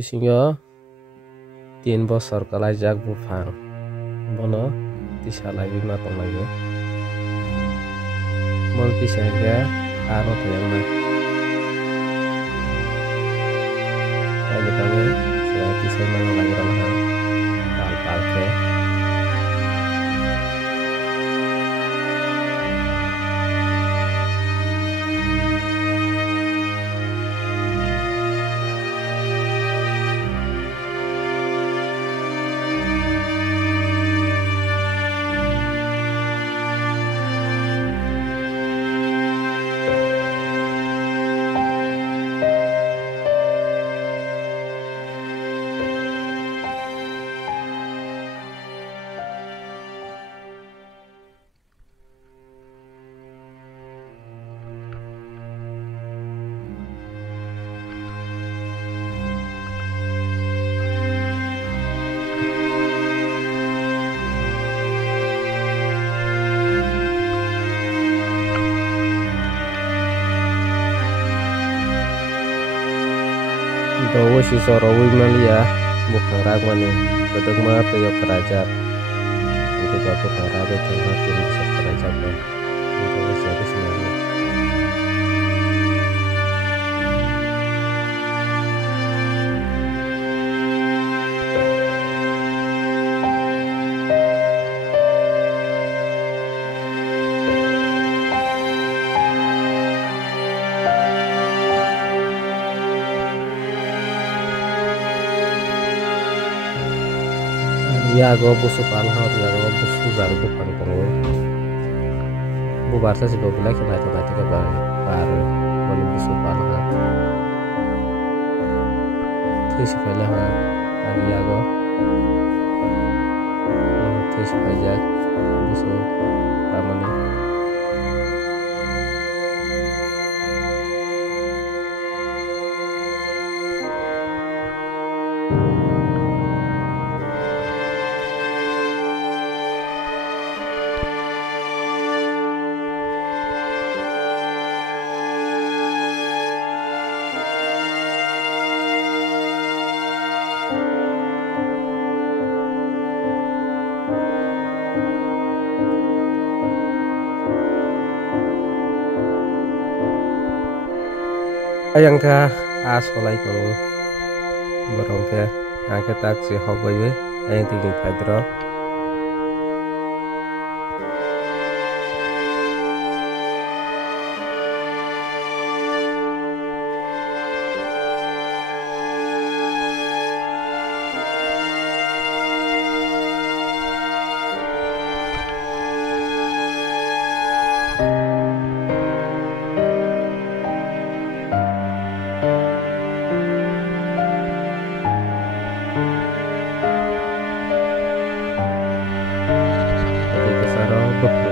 bisingo 3 bosor kalaijak bufang bono tisalai ma tonglai mon pisangga aro tayangna ai kami saya tisai mana lagi ramah pal palke Dawa si soro malia bukan ragmani betul ma peyo kerajaan untuk batu karabe tengah kiri bisa kerajaan untuk siapa semuanya ya go busuk alhat ya go busuk zar bukan kongo bu barsa sih go bilang kita itu nanti ke baru mau busuk alhat terus kali ha ada ya go terus aja busuk ramani ayang ka asolai kongo barong ke angke taksi hogoy ayang tinggi padro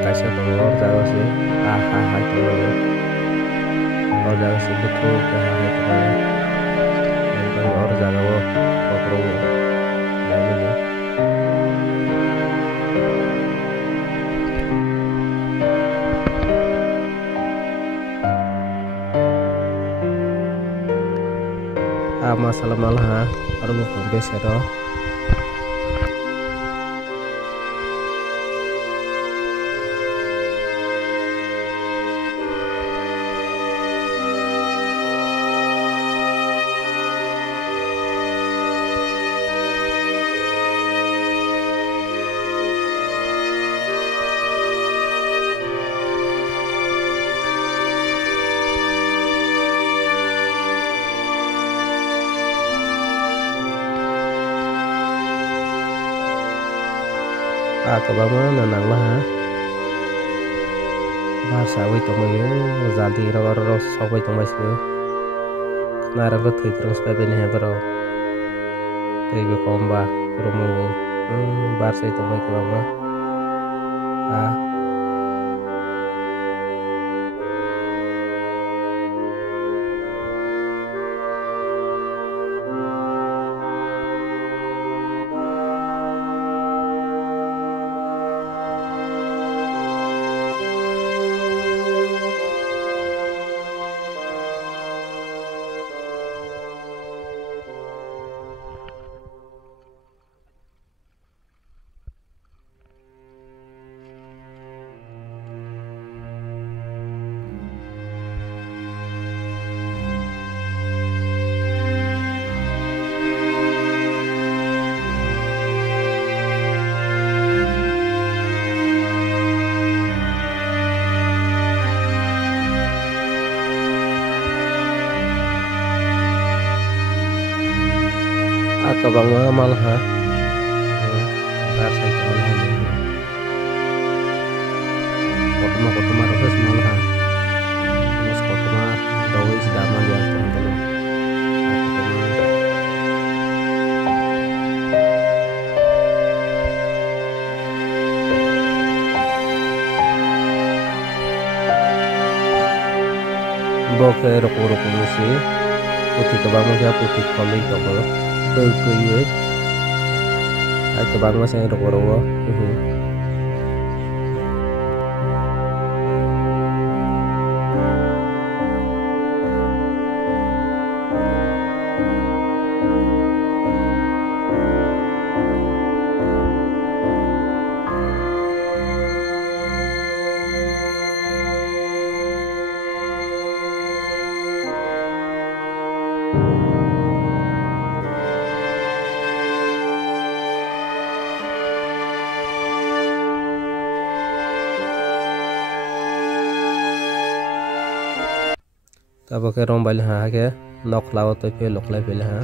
kasih tolong jago sih hai tolong kalau jago sih betul hai tolong yang tolong jago ngobrol lagi nih masalah malah baru bukan besero kabama nanang lah bahasa wai tomai zaldi ro sobai tomai sih narang ko thoi terus ka bene hebro tei be komba rumu bahasa tomai kabama atau bang malah ha tar sai to malah ni kotoma rohes malah mas kotoma dawis dama ya teman-teman. Boke roko musi putih kebang masih putih kolik toko kuyut kebang masih roko tabo ke rombal ha ke noklaw to pe lokla pe ha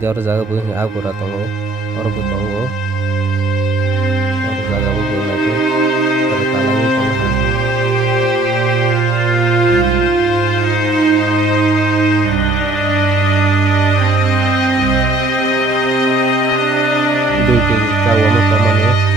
jor jaga bu ni agura tongo or bu tongo or jaga bu la ke ter talang tongo ha du ke ka wo mo to mane